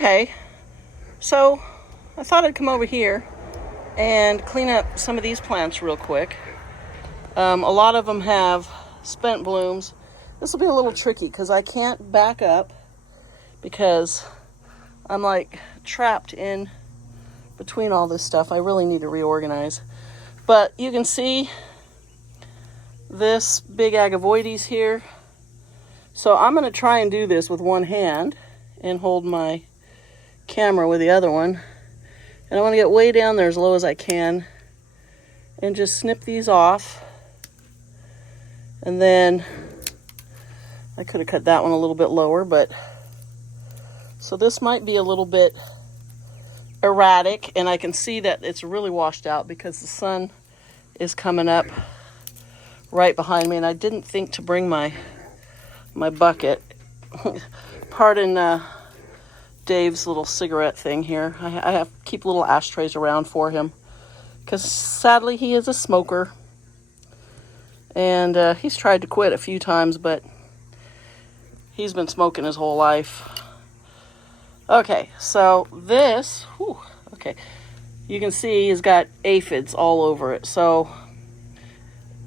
Okay, so I thought I'd come over here and clean up some of these plants real quick. A lot of them have spent blooms. This will be a little tricky because I can't back up because I'm like trapped in between all this stuff. I really need to reorganize. But you can see this big agavoides here. So I'm going to try and do this with one hand and hold my camera with the other one. And I want to get way down there as low as I can and just snip these off. And then I could have cut that one a little bit lower, but so this might be a little bit erratic, and I can see that it's really washed out because the sun is coming up right behind me, and I didn't think to bring my bucket. Pardon Dave's little cigarette thing here. I have to keep little ashtrays around for him because sadly he is a smoker, and he's tried to quit a few times, but he's been smoking his whole life. Okay, so this, okay, you can see he's got aphids all over it. So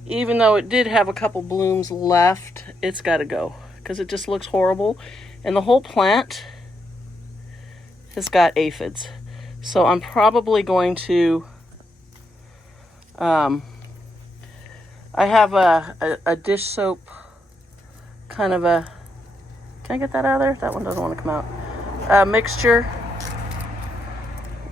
even though it did have a couple blooms left, it's got to go because it just looks horrible. And the whole plant has got aphids. So I'm probably going to, I have a dish soap kind of a, can I get that out of there? That one doesn't want to come out. Mixture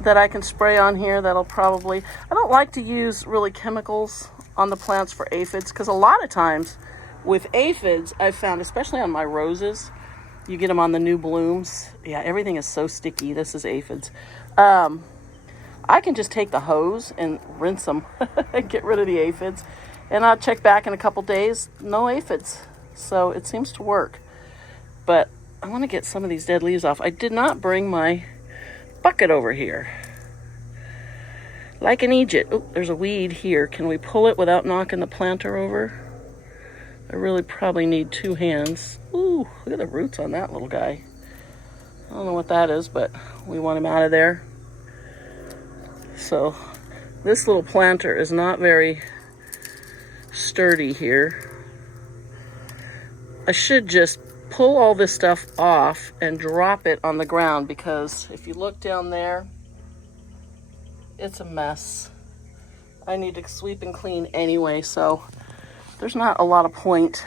that I can spray on here. That'll probably, I don't like to use really chemicals on the plants for aphids because a lot of times with aphids I've found, especially on my roses, you get them on the new blooms. Yeah, everything is so sticky. This is aphids. I can just take the hose and rinse them and get rid of the aphids, and I'll check back in a couple days, no aphids. So it seems to work. But I want to get some of these dead leaves off. I did not bring my bucket over here. Like an Egypt. Oh, there's a weed here. Can we pull it without knocking the planter over? I really probably need two hands. Ooh, look at the roots on that little guy. I don't know what that is, but we want him out of there. So this little planter is not very sturdy here. I should just pull all this stuff off and drop it on the ground because if you look down there, it's a mess. I need to sweep and clean anyway, so there's not a lot of point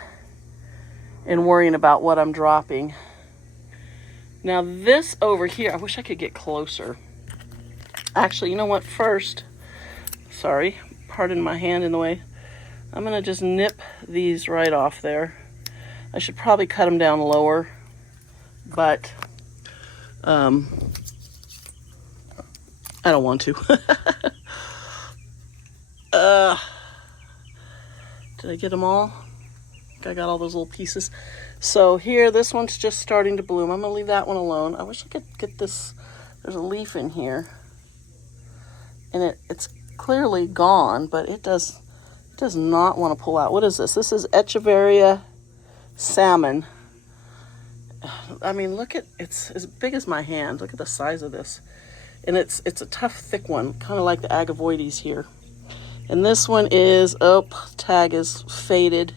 in worrying about what I'm dropping. Now this over here, I wish I could get closer. Actually, you know what? First, sorry, pardon my hand in the way. I'm gonna just nip these right off there. I should probably cut them down lower, but I don't want to. Did I get them all? I think I got all those little pieces. So here, this one's just starting to bloom. I'm gonna leave that one alone. I wish I could get this. There's a leaf in here, and it's clearly gone, but it does not want to pull out. What is this? This is Echeveria salmon. I mean, look at, it's as big as my hand. Look at the size of this. And it's a tough, thick one, kind of like the agavoides here. And this one is, oh, tag is faded.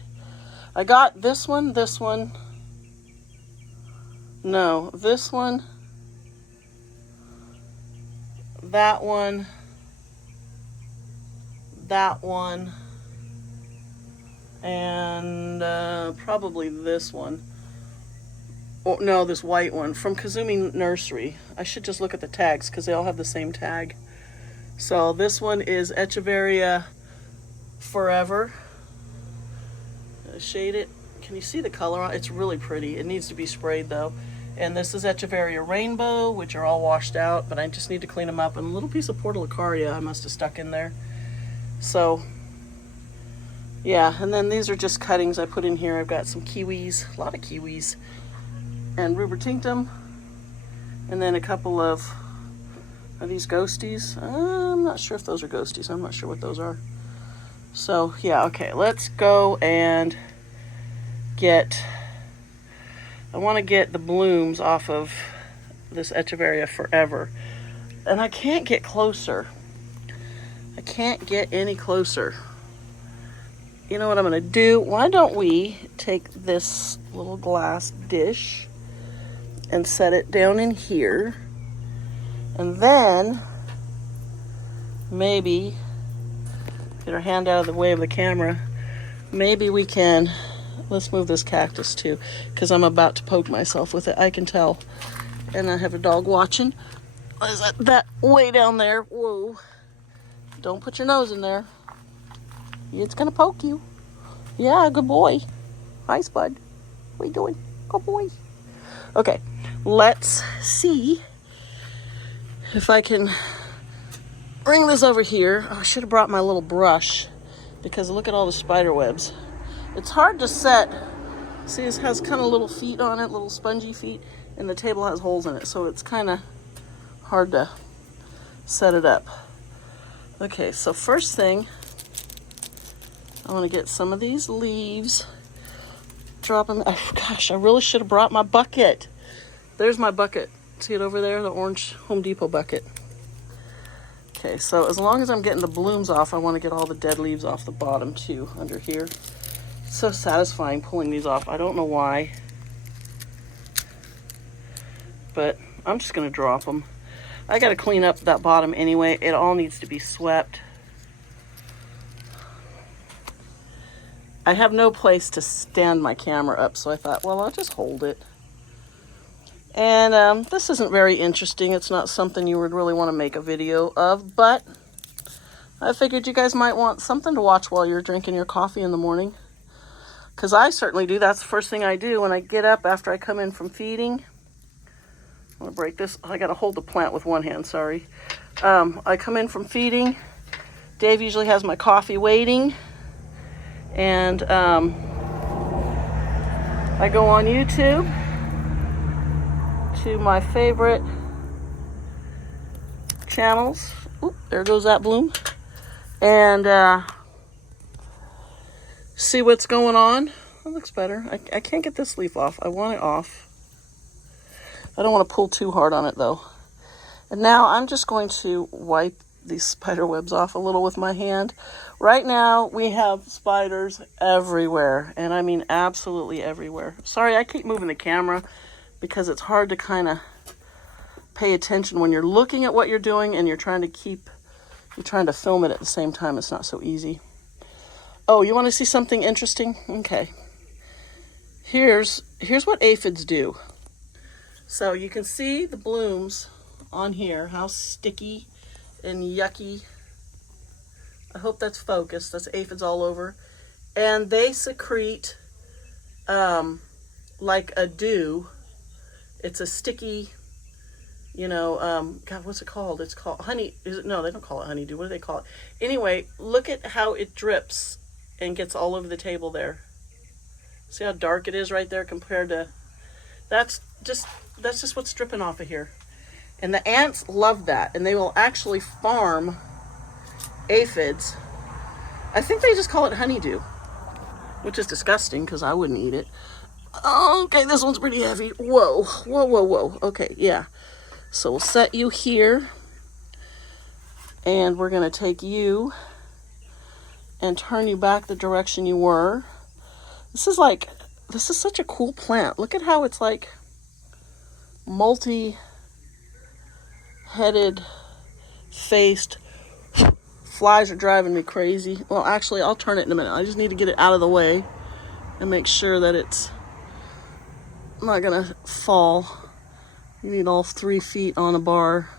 I got this one, no, this one, that one, and probably this one. Oh, no, this white one from Kazumi Nursery. I should just look at the tags because they all have the same tag. So this one is Echeveria Forever. Shade it. Can you see the color on it? It's really pretty. It needs to be sprayed though. And this is Echeveria Rainbow, which are all washed out, but I just need to clean them up. And a little piece of Portulacaria I must have stuck in there. So yeah, and then these are just cuttings I put in here. I've got some kiwis, a lot of kiwis, and Repotting, and then a couple of, are these ghosties? I'm not sure if those are ghosties. I'm not sure what those are. So yeah, okay, let's go and I want to get the blooms off of this echeveria forever. And I can't get closer. I can't get any closer. You know what I'm going to do? Why don't we take this little glass dish and set it down in here. And then maybe get our hand out of the way of the camera. Maybe we can, let's move this cactus too, because I'm about to poke myself with it. I can tell. And I have a dog watching. What is that way down there? Whoa. Don't put your nose in there. It's going to poke you. Yeah, good boy. Hi, Spud. What are you doing? Good boy. Okay, let's see if I can bring this over here. Oh, I should have brought my little brush because look at all the spider webs. It's hard to set. See, it has kind of little feet on it, little spongy feet, and the table has holes in it, so it's kind of hard to set it up. Okay, so first thing, I want to get some of these leaves, drop them. Oh, gosh, I really should have brought my bucket. There's my bucket. See it over there, the orange Home Depot bucket. Okay, so as long as I'm getting the blooms off, I want to get all the dead leaves off the bottom too, under here. It's so satisfying pulling these off. I don't know why, but I'm just going to drop them. I got to clean up that bottom anyway. It all needs to be swept. I have no place to stand my camera up, so I thought, well, I'll just hold it. And this isn't very interesting. It's not something you would really want to make a video of, but I figured you guys might want something to watch while you're drinking your coffee in the morning. Because I certainly do. That's the first thing I do when I get up after I come in from feeding. I'm going to break this. I got to hold the plant with one hand, sorry. I come in from feeding. Dave usually has my coffee waiting. And I go on YouTube to my favorite channels. Oop, there goes that bloom. And see what's going on. That looks better. I can't get this leaf off. I want it off. I don't want to pull too hard on it though. And now I'm just going to wipe these spider webs off a little with my hand. Right now we have spiders everywhere, and I mean absolutely everywhere. Sorry, I keep moving the camera because it's hard to kind of pay attention when you're looking at what you're doing and you're trying to film it at the same time. It's not so easy. Oh, you want to see something interesting? Okay. Here's what aphids do. So you can see the blooms on here, how sticky and yucky. I hope that's focused. That's aphids all over. And they secrete like a dew. It's a sticky, God, what's it called? It's called honey. No, they don't call it honeydew. What do they call it? Anyway, look at how it drips and gets all over the table there. See how dark it is right there compared to, that's just what's dripping off of here. And the ants love that, and they will actually farm aphids. I think they just call it honeydew, which is disgusting because I wouldn't eat it. Okay, this one's pretty heavy. Whoa, whoa, whoa, whoa. Okay, yeah. So we'll set you here, and we're going to take you and turn you back the direction you were. This is such a cool plant. Look at how it's like multi-headed, faced. Flies are driving me crazy. Well, actually, I'll turn it in a minute. I just need to get it out of the way and make sure that it's not gonna fall. You need all 3 feet on a bar.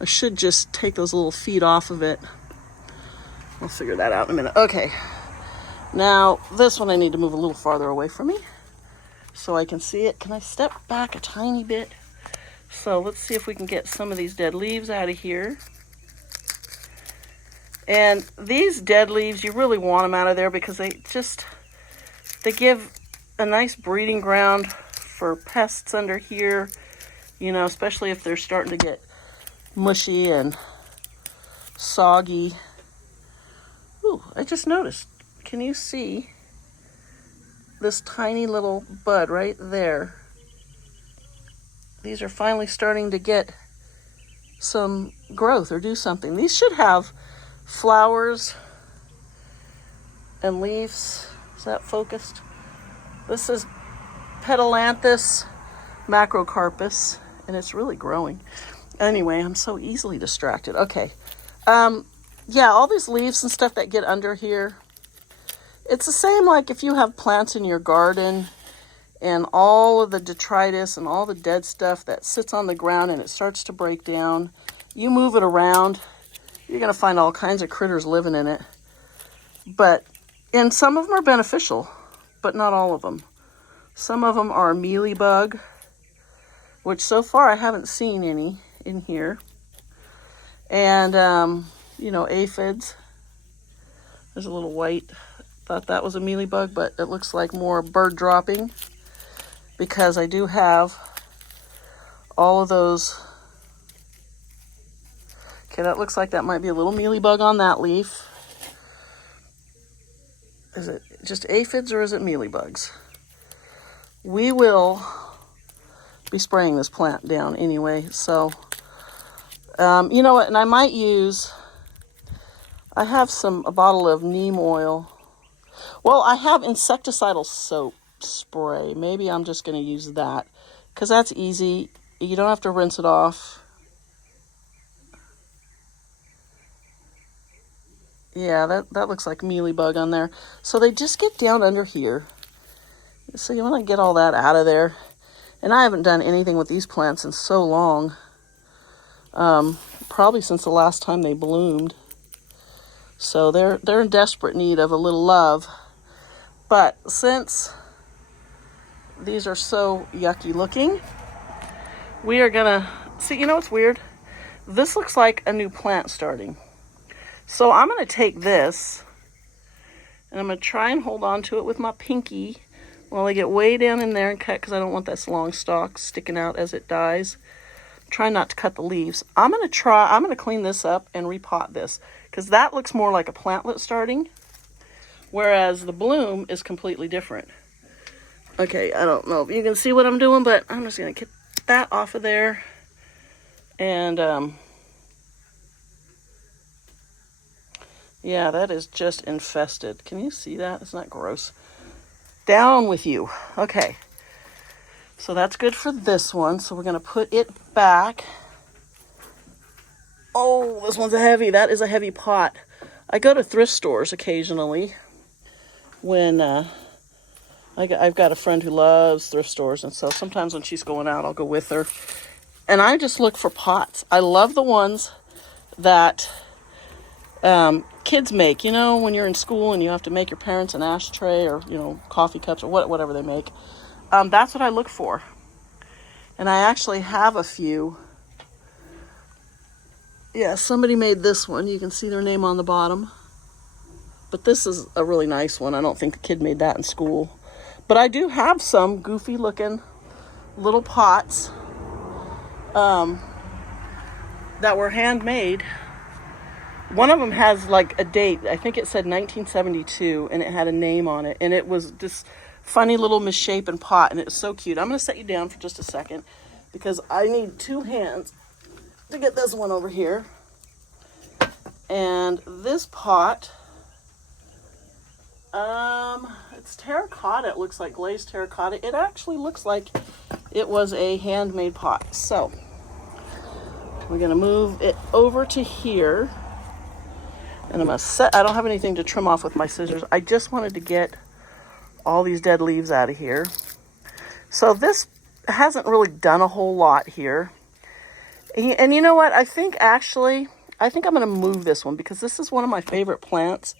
I should just take those little feet off of it. I'll figure that out in a minute. Okay. Now, this one I need to move a little farther away from me so I can see it. Can I step back a tiny bit? So let's see if we can get some of these dead leaves out of here. And these dead leaves, you really want them out of there because they give a nice breeding ground for pests under here, especially if they're starting to get mushy and soggy. Ooh, I just noticed. Can you see this tiny little bud right there? these are finally starting to get some growth or do something. These should have flowers and leaves. Is that focused? This is Petalanthus macrocarpus, and it's really growing. Anyway, I'm so easily distracted. Okay. Yeah, all these leaves and stuff that get under here, it's the same like if you have plants in your garden and all of the detritus and all the dead stuff that sits on the ground and it starts to break down. You move it around, you're going to find all kinds of critters living in it. And some of them are beneficial, but not all of them. Some of them are mealybug, which so far I haven't seen any in here. And, aphids. There's a little white. Thought that was a mealybug, but it looks like more bird dropping because I do have all of those. Okay, that looks like that might be a little mealybug on that leaf. Is it just aphids or is it mealybugs? We will be spraying this plant down anyway. So, you know what? And I might use, I have a bottle of neem oil. Well, I have insecticidal soap spray. Maybe I'm just going to use that because that's easy. You don't have to rinse it off. Yeah, that looks like mealybug on there. So they just get down under here. So you want to get all that out of there. And I haven't done anything with these plants in so long. Probably since the last time they bloomed. So they're in desperate need of a little love. But since these are so yucky looking, we are gonna see, you know what's weird? This looks like a new plant starting. So I'm gonna take this and I'm gonna try and hold on to it with my pinky while I get way down in there and cut, because I don't want this long stalk sticking out as it dies. Try not to cut the leaves. I'm gonna clean this up and repot this, because that looks more like a plantlet starting, whereas the bloom is completely different. Okay, I don't know if you can see what I'm doing, but I'm just gonna get that off of there. And yeah, that is just infested. Can you see that? It's not gross. Down with you. Okay. So that's good for this one. So we're going to put it back. Oh, this one's heavy. That is a heavy pot. I go to thrift stores occasionally when I've got a friend who loves thrift stores. And so sometimes when she's going out, I'll go with her. And I just look for pots. I love the ones that kids make, when you're in school and you have to make your parents an ashtray or, coffee cups or whatever they make. That's what I look for. And I actually have a few. Yeah, somebody made this one. You can see their name on the bottom. But this is a really nice one. I don't think a kid made that in school. But I do have some goofy looking little pots that were handmade. One of them has like a date. I think it said 1972, and it had a name on it. And it was this funny little misshapen pot, and it was so cute. I'm going to set you down for just a second because I need two hands to get this one over here. And this pot, it's terracotta. It looks like glazed terracotta. It actually looks like it was a handmade pot. So we're going to move it over to here. And I'm going to I don't have anything to trim off with my scissors. I just wanted to get all these dead leaves out of here. So this hasn't really done a whole lot here. And you know what? I think I'm going to move this one because this is one of my favorite plants.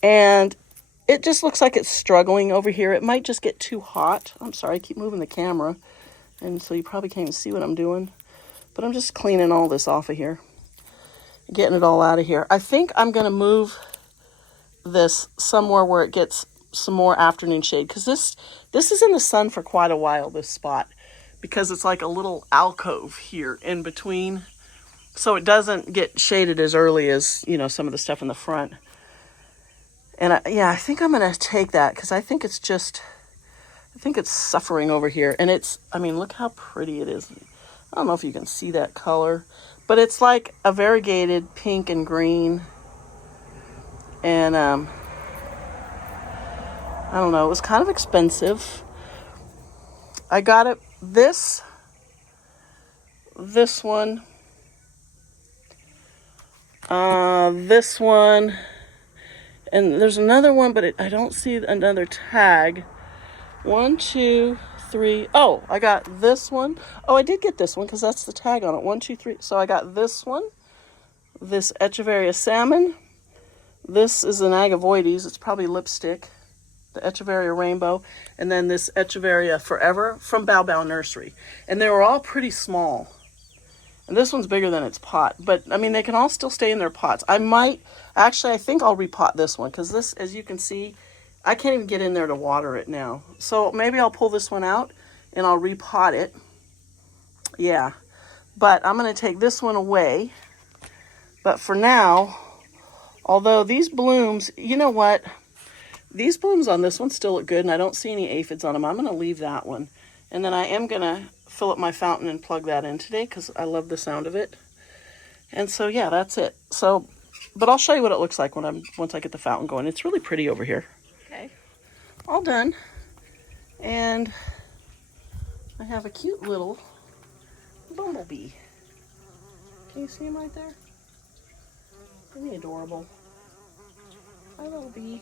And it just looks like it's struggling over here. It might just get too hot. I'm sorry, I keep moving the camera. And so you probably can't even see what I'm doing. But I'm just cleaning all this off of here. Getting it all out of here. I think I'm going to move this somewhere where it gets some more afternoon shade, because this is in the sun for quite a while, this spot, because it's like a little alcove here in between, so it doesn't get shaded as early as some of the stuff in the front. And I think I'm going to take that because I think it's I think it's suffering over here. And it's, I mean, look how pretty it is. I don't know if you can see that color, but it's like a variegated pink and green. And I don't know, it was kind of expensive. I got it, this one, this one, and there's another one, but I don't see another tag. 1, 2, 3. Oh, I got this one. Oh, I did get this one because that's the tag on it. 1, 2, 3. So I got this one, this Echeveria salmon. This is an Agavoides. It's probably lipstick. The Echeveria rainbow. And then this Echeveria forever from Bow Bow Nursery. And they were all pretty small. And this one's bigger than its pot. But, I mean, they can all still stay in their pots. I think I'll repot this one. Because this, as you can see, I can't even get in there to water it now. So maybe I'll pull this one out and I'll repot it. Yeah. But I'm going to take this one away. But for now, although these blooms, you know what? These blooms on this one still look good, and I don't see any aphids on them. I'm going to leave that one. And then I am going to fill up my fountain and plug that in today because I love the sound of it. And so, yeah, that's it. So, but I'll show you what it looks like once I get the fountain going. It's really pretty over here. Okay. All done. And I have a cute little bumblebee. Can you see him right there? Isn't he adorable? Hi, little bee.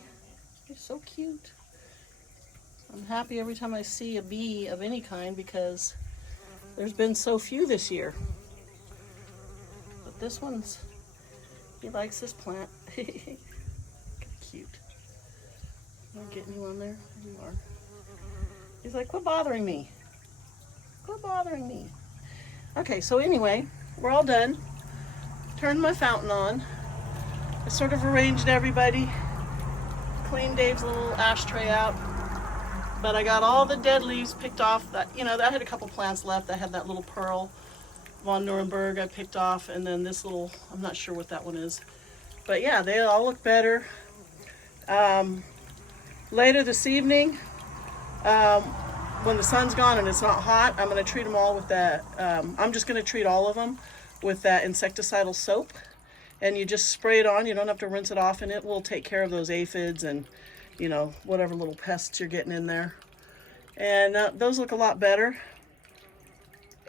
You're so cute. I'm happy every time I see a bee of any kind because there's been so few this year. But this one's, he likes this plant. Cute. Am I getting you on there? You are. He's like, quit bothering me. Quit bothering me. Okay, so anyway, we're all done. Turned my fountain on. I sort of arranged everybody. Cleaned Dave's little ashtray out. But I got all the dead leaves picked off. That, you know, I had a couple plants left. I had that little Pearl von Nuremberg I picked off. And then this little, I'm not sure what that one is. But yeah, they all look better. Later this evening, when the sun's gone and it's not hot, I'm going to treat them all with that. I'm just going to treat all of them with that insecticidal soap. And you just spray it on. You don't have to rinse it off, and it will take care of those aphids and, you know, whatever little pests you're getting in there. And those look a lot better.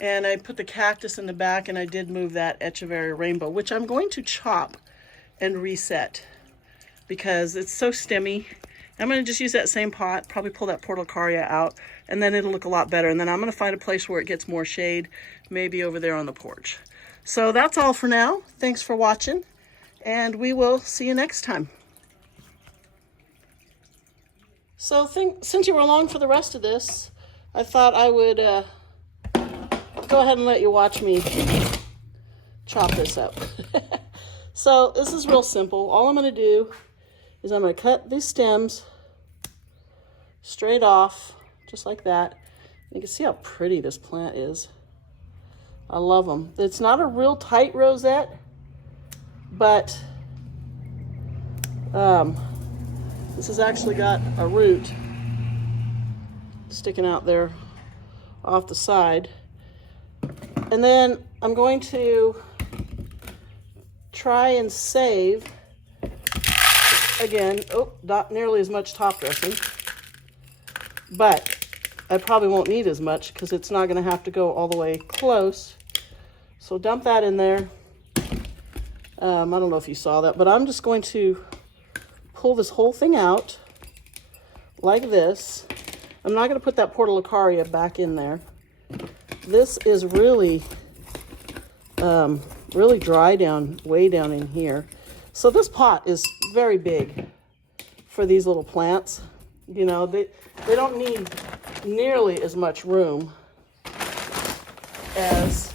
And I put the cactus in the back, and I did move that Echeveria rainbow, which I'm going to chop and reset because it's so stemmy. I'm going to just use that same pot, probably pull that Portulacaria out, and then it'll look a lot better. And then I'm going to find a place where it gets more shade, maybe over there on the porch. So that's all for now. Thanks for watching, and we will see you next time. So since you were along for the rest of this, I thought I would go ahead and let you watch me chop this up. So this is real simple. All I'm going to do is I'm going to cut these stems straight off, just like that. You can see how pretty this plant is. I love them. It's not a real tight rosette, but this has actually got a root sticking out there off the side. And then I'm going to try and save, again, not nearly as much top dressing, but I probably won't need as much because it's not going to have to go all the way close. So dump that in there. I don't know if you saw that, but I'm just going to pull this whole thing out like this. I'm not going to put that Portulacaria back in there. This is really, really dry down, way down in here. So this pot is very big for these little plants. You know, they don't need nearly as much room as,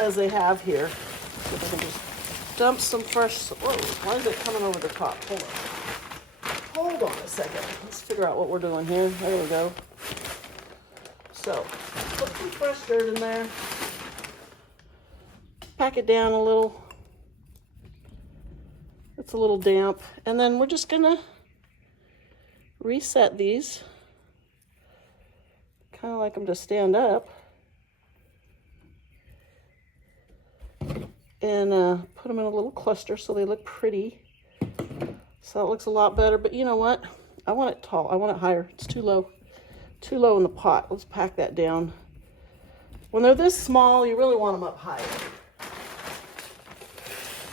as they have here. So if I can just dump some fresh, why is it coming over the top? Hold on a second. Let's figure out what we're doing here. There we go. So, put some fresh dirt in there. Pack it down a little. It's a little damp. And then we're just gonna reset these. Kind of like them to stand up. And put them in a little cluster so they look pretty. So it looks a lot better, but you know what? I want it tall, I want it higher. It's too low in the pot. Let's pack that down. When they're this small, you really want them up higher.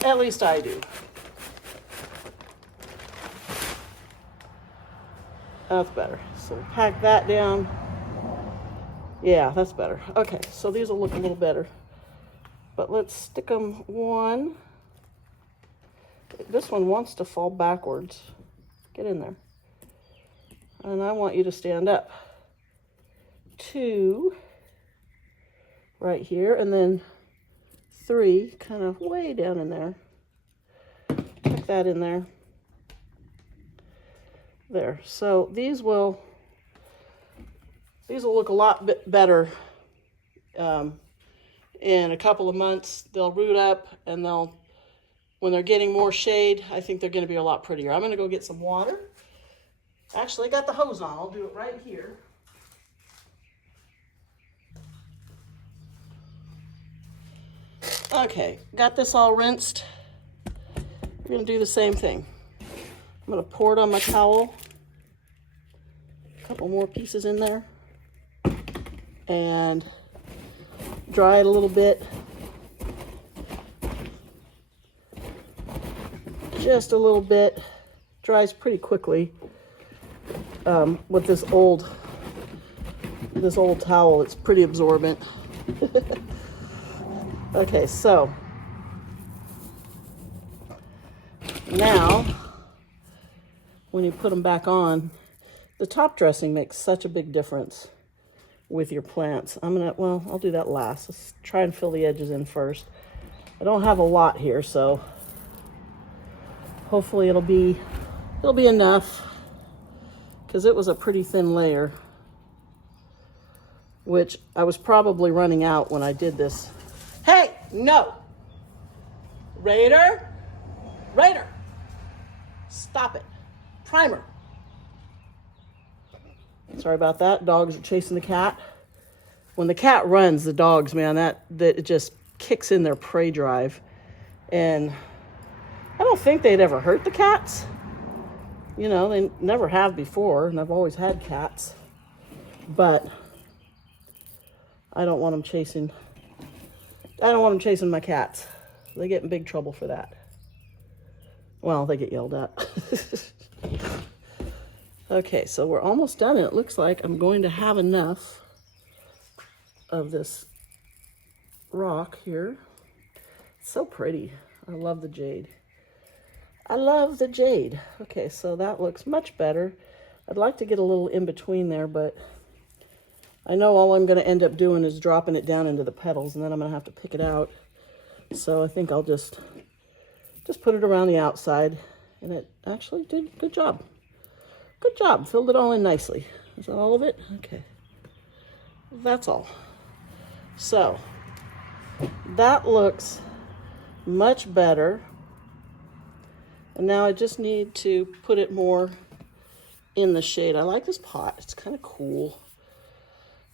At least I do. That's better. So we'll pack that down. Yeah, that's better. Okay, so these will look a little better. But let's stick them one. This one wants to fall backwards. Get in there. And I want you to stand up. 2 right here, and then 3 kind of way down in there. Tuck that in there. There. So these will look a lot bit better in a couple of months. They'll root up, and when they're getting more shade, I think they're going to be a lot prettier. I'm going to go get some water. Actually, I got the hose on. I'll do it right here. Okay, got this all rinsed. We're going to do the same thing. I'm going to pour it on my towel. A couple more pieces in there. And dry it a little bit. Just a little bit. Dries pretty quickly. With this old towel, it's pretty absorbent. Okay, so now when you put them back on, the top dressing makes such a big difference with your plants. I'll do that last. Let's try and fill the edges in first. I don't have a lot here, so hopefully it'll be enough, because it was a pretty thin layer, which I was probably running out when I did this. Hey, no! Raider! Stop it. Primer. Sorry about that. Dogs are chasing the cat. When the cat runs, the dogs, man, that it just kicks in their prey drive. And I don't think they'd ever hurt the cats. You know, they never have before, and I've always had cats. But I don't want them chasing my cats. They get in big trouble for that. Well, they get yelled at. Okay, so we're almost done, and it looks like I'm going to have enough of this rock here. It's so pretty. I love the jade. Okay, so that looks much better. I'd like to get a little in between there, but I know all I'm going to end up doing is dropping it down into the petals, and then I'm going to have to pick it out. So I think I'll just put it around the outside, and it actually did a good job. Good job. Filled it all in nicely. Is that all of it? Okay. That's all. So that looks much better. And now I just need to put it more in the shade. I like this pot. It's kind of cool.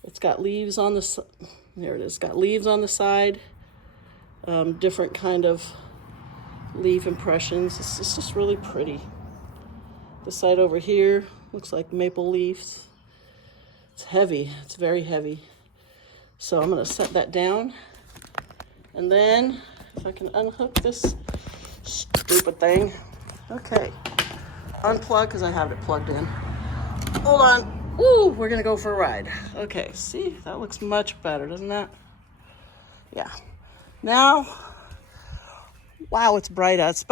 It's got leaves on the there it is. Got leaves on the side. Different kind of leaf impressions. It's just really pretty. The side over here looks like maple leaves. It's heavy. It's very heavy. So I'm going to set that down. And then if I can unhook this stupid thing. Okay. Unplug, because I have it plugged in. Hold on. Woo, we're going to go for a ride. Okay, see? That looks much better, doesn't that? Yeah. Now, wow, it's bright out. It's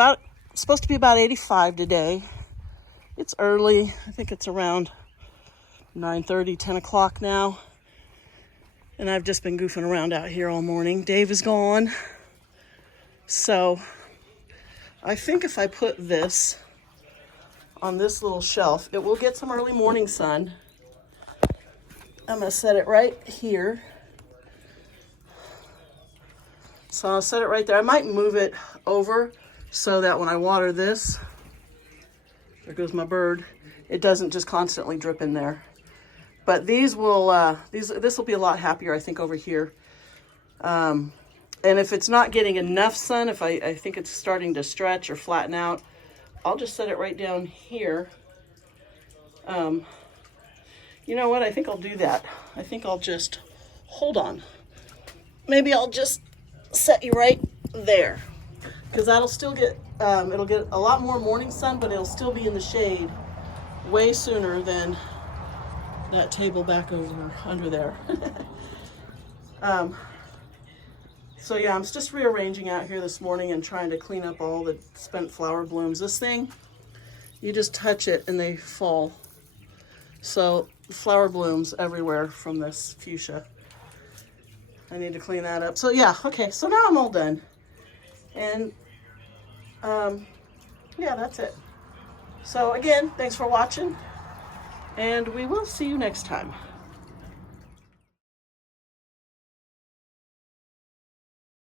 supposed to be about 85 today. It's early. I think it's around 9:30, 10 o'clock now. And I've just been goofing around out here all morning. Dave is gone. So I think if I put this on this little shelf, it will get some early morning sun. I'm going to set it right here. So I'll set it right there. I might move it over so that when I water this, there goes my bird, it doesn't just constantly drip in there. But these will, this will be a lot happier, I think, over here. And if it's not getting enough sun, if I think it's starting to stretch or flatten out, I'll just set it right down here. You know what? I think I'll do that. I think I'll just, hold on. Maybe I'll just set you right there, because that'll still get, it'll get a lot more morning sun, but it'll still be in the shade way sooner than that table back over under there. So yeah, I'm just rearranging out here this morning and trying to clean up all the spent flower blooms. This thing, you just touch it and they fall. So flower blooms everywhere from this fuchsia. I need to clean that up. So yeah, okay, so now I'm all done. And yeah, that's it. So again, thanks for watching, and we will see you next time.